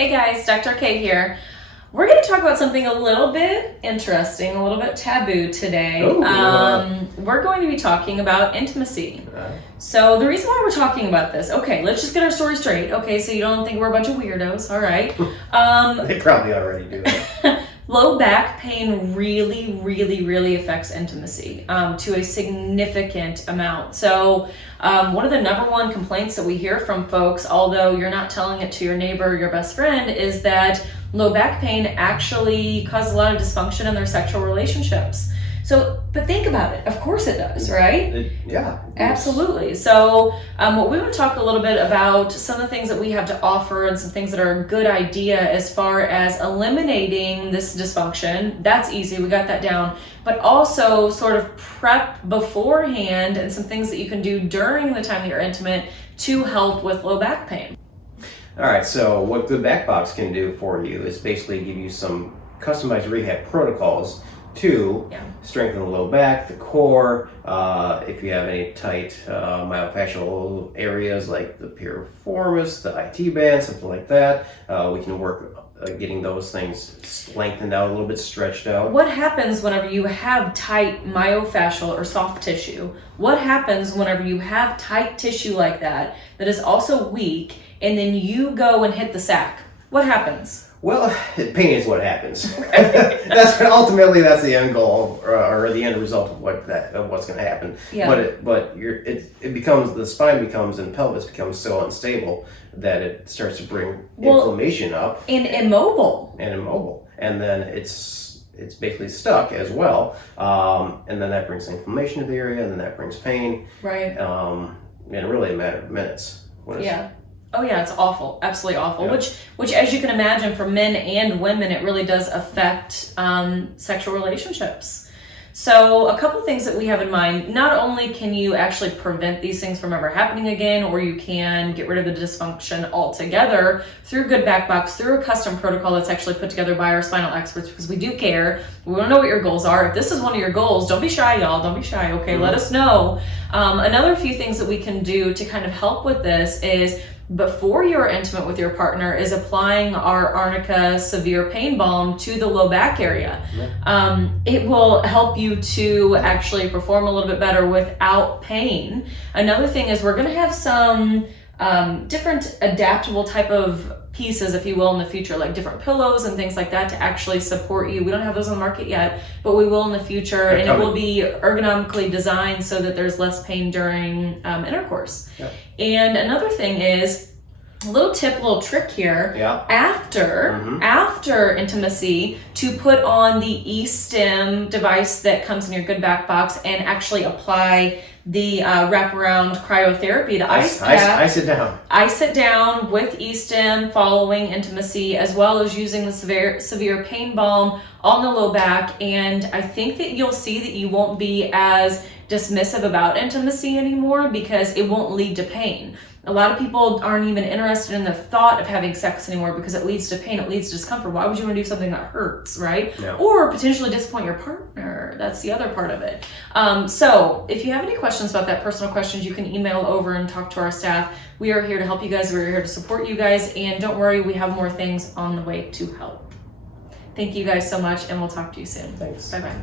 Hey guys, Dr. K here. We're going to talk about something a little bit interesting, a little bit taboo today. We're going to be talking about intimacy. So the reason why we're talking about this, okay, let's just get our story straight. Okay, so you don't think we're a bunch of weirdos, all right. They probably already do. Low back pain really affects intimacy to a significant amount. So one of the number one complaints that we hear from folks, although you're not telling it to your neighbor or your best friend, is that low back pain actually causes a lot of dysfunction in their sexual relationships. So, but think about it. Of course it does, right? Yeah. Absolutely. So what we would talk a little bit about some of the things that we have to offer and some things that are a good idea as far as eliminating this dysfunction. That's easy. We got that down. But also sort of prep beforehand and some things that you can do during the time that you're intimate to help with low back pain. All right. So what Good Back Box can do for you is basically give you some customized rehab protocols to strengthen the low back, the core, if you have any tight myofascial areas like the piriformis, the IT band, something like that, we can work getting those things lengthened out a little bit, stretched out. What happens whenever you have tight myofascial or soft tissue? What happens whenever you have tight tissue like that is also weak, and then you go and hit the sac? What happens? Well, pain is what happens. That's the end goal or the end result of what's going to happen. Yeah. But it becomes, the spine becomes and pelvis becomes so unstable that it starts to bring inflammation up and immobile, and then it's basically stuck as well, and then that brings inflammation to the area, and then that brings pain. Right. In really a matter of minutes. Oh yeah, it's awful, absolutely awful. Yeah. Which, as you can imagine, for men and women, it really does affect sexual relationships. So a couple things that we have in mind: not only can you actually prevent these things from ever happening again, or you can get rid of the dysfunction altogether through Good Back Box, through a custom protocol that's actually put together by our spinal experts, because we do care. We want to know what your goals are. If this is one of your goals, don't be shy, y'all. Don't be shy, okay? Let us know. Another few things that we can do to kind of help with this is, before you're intimate with your partner, is applying our Arnica Severe Pain Balm to the low back area. It will help you to actually perform a little bit better without pain. Another thing is, we're going to have some different adaptable type of pieces, if you will, in the future, like different pillows and things like that to actually support you. We don't have those on the market yet, but we will in the future, and it will be ergonomically designed so that there's less pain during intercourse. And another thing is, a little tip, a little trick here, after intimacy, to put on the E-Stim device that comes in your Good Back Box and actually apply the wraparound cryotherapy, the ice pack. I sit down with E-Stim following intimacy, as well as using the severe pain balm on the low back, and I think that you'll see that you won't be as dismissive about intimacy anymore, because it won't lead to pain. A lot of people aren't even interested in the thought of having sex anymore because it leads to pain, it leads to discomfort. Why would you want to do something that hurts, right? Yeah. Or potentially disappoint your partner. That's the other part of it. So if you have any questions about that, personal questions, you can email over and talk to our staff. We are here to help you guys. We're here to support you guys. And don't worry, we have more things on the way to help. Thank you guys so much, and we'll talk to you soon. Thanks. Bye-bye.